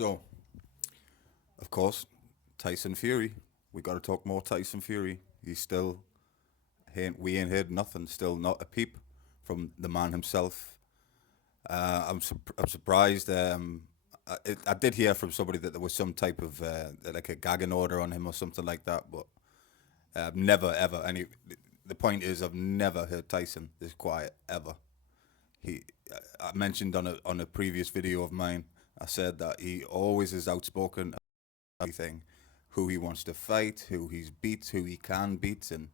So, of course, Tyson Fury. We got to talk more Tyson Fury. He's still, we ain't heard nothing. Still not a peep from the man himself. I'm surprised. I did hear from somebody that there was some type of like a gagging order on him or something like that, but never ever. Any. The point is, I've never heard Tyson this quiet ever. He, I mentioned on a previous video of mine. I said that he always is outspoken everything, who he wants to fight, who he's beat, who he can beat, and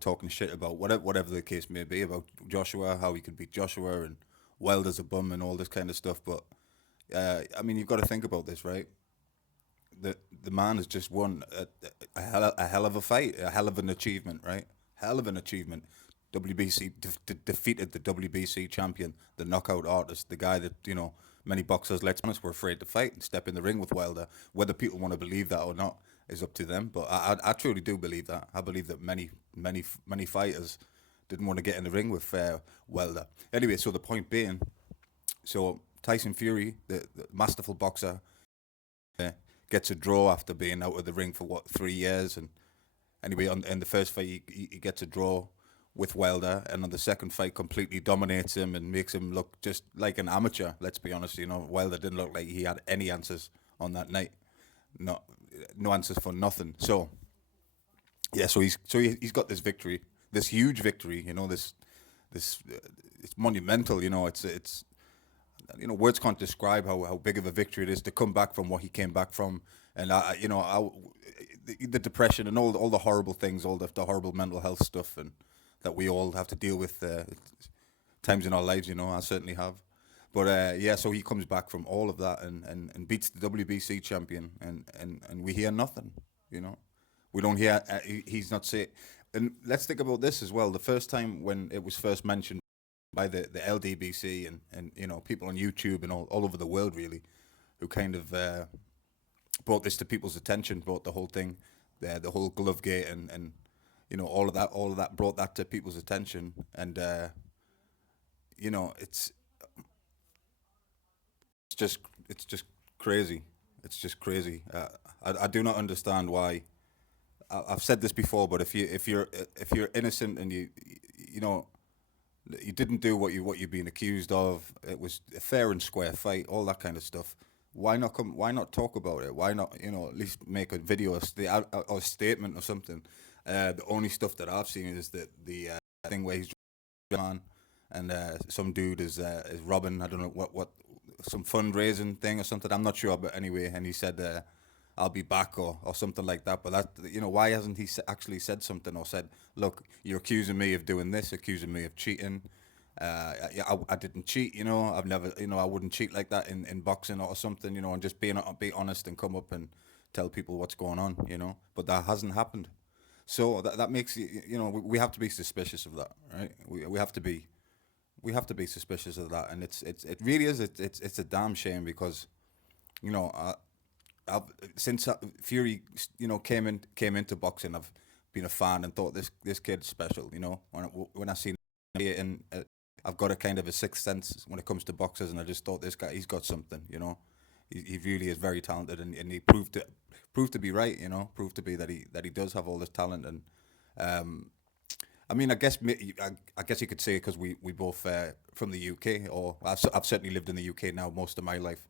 talking shit about whatever the case may be about Joshua, how he could beat Joshua, and Wilder's a bum and all this kind of stuff. But I mean, you've got to think about this, right? The man has just won a hell of a fight, a hell of an achievement, right? Hell of an achievement. WBC defeated the WBC champion, the knockout artist, the guy that many boxers, let's be honest, were afraid to fight and step in the ring with Wilder. Whether people want to believe that or not is up to them. But I truly do believe that. I believe that many fighters didn't want to get in the ring with Wilder. Anyway, so the point being, so Tyson Fury, the masterful boxer, uh, gets a draw after being out of the ring for what 3 years, and anyway, in the first fight he gets a draw with Wilder, and on the second fight completely dominates him and makes him look just like an amateur. Let's be honest, Wilder didn't look like he had any answers on that night. No, no answers for nothing. So yeah, he's got this victory, this huge victory. This it's monumental. Words can't describe how big of a victory it is to come back from what he came back from, and the depression and all the horrible things, all the horrible mental health stuff, and that we all have to deal with times in our lives. I certainly have. But yeah, so he comes back from all of that and beats the WBC champion, and we hear nothing. We don't hear. He's not say. And let's think about this as well. The first time when it was first mentioned by the LDBC and people on YouTube and all over the world really, who kind of brought this to people's attention, brought the whole thing, the whole glove gate and all of that brought that to people's attention, and it's it's just crazy. It's just crazy. I do not understand why. I've said this before, but if you're innocent and you know you didn't do what you're being accused of, it was a fair and square fight, all that kind of stuff. Why not come? Why not talk about it? Why not at least make a video or a statement or something? The only stuff that I've seen is the thing where he's on and some dude is robbing. I don't know what some fundraising thing or something. I'm not sure, but anyway, and he said I'll be back or something like that. But that why hasn't he actually said something or said, look, you're accusing me of doing this, accusing me of cheating. I didn't cheat, I've never, I wouldn't cheat like that in boxing or something, and just be honest and come up and tell people what's going on, But that hasn't happened. So that makes we have to be suspicious of that, right? We have to be suspicious of that, and it really is it's a damn shame because you know I've since Fury came into boxing, I've been a fan and thought this kid's special. When I seen it, and I've got a kind of a sixth sense when it comes to boxers, and I just thought this guy, he's got something. He really is very talented, and he proved to be right. Proved to be that he does have all this talent, and I mean, I guess you could say because we both from the UK, or I've certainly lived in the UK now most of my life.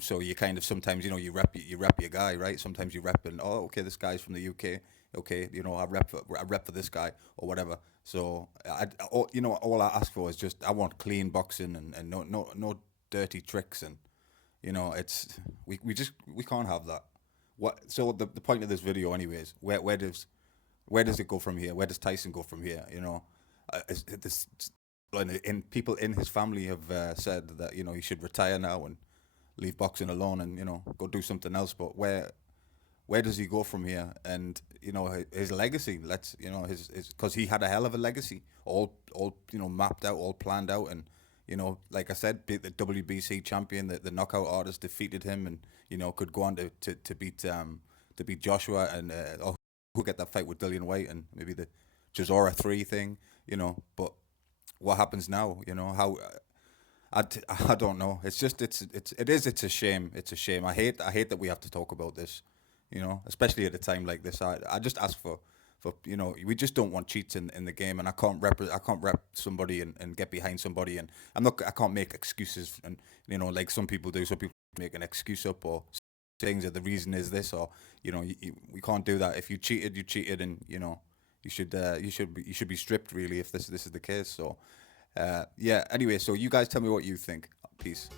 So you kind of sometimes you rep your guy, right? Sometimes you rep and okay, this guy's from the UK. Okay, I rep for this guy or whatever. So all I ask for is just I want clean boxing and no dirty tricks, and it's we can't have that. What so the point of this video anyways, where does it go from here? Where does Tyson go from here? This and people in his family have said that he should retire now and leave boxing alone and go do something else. But where does he go from here? And his legacy. Let's his because he had a hell of a legacy, all mapped out, all planned out, and like I said, beat the WBC champion, the knockout artist defeated him, and could go on to beat Joshua and who get that fight with Dillian White and maybe the Chisora 3 thing. But what happens now? How I don't know. It's just it's a shame. It's a shame. I hate that we have to talk about this, especially at a time like this. I just ask for we just don't want cheats in the game, and I can't rep somebody and get behind somebody, and I can't make excuses, and like some people do. Some people make an excuse up or things that the reason is this, or we can't do that. If you cheated, you cheated, and you should be stripped really if this is the case. So yeah. Anyway, so you guys tell me what you think. Peace.